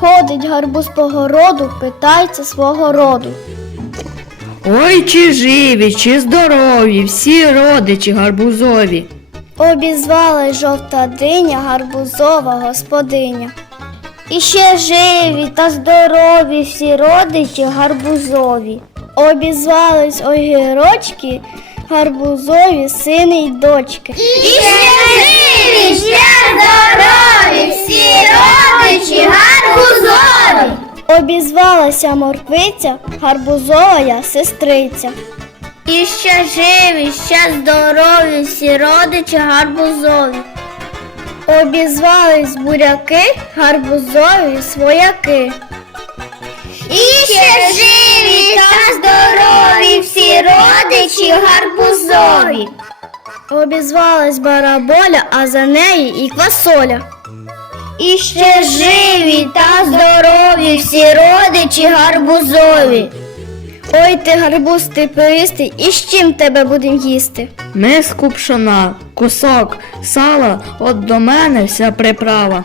Ходить гарбуз по городу, питається свого роду. Ой, чи живі, чи здорові, всі родичі гарбузові. Обізвалась жовта диня, гарбузова господиня. І ще живі та здорові всі родичі гарбузові. Обізвались огірочки, гарбузові сини й дочки. І ще живі, ще здорові, всі родичі гарбузові. Обізвалася морквиця, гарбузова сестриця. І ще живі, ще здорові, всі родичі гарбузові. Обізвались буряки, гарбузові свояки. І ще живі гарбузові. Обізвалась бараболя, а за неї і квасоля. І ще живі та здорові, всі родичі гарбузові. Ой ти гарбуз ти перистий, і з чим тебе будем їсти? Миску пшона, кусок сала, от до мене вся приправа.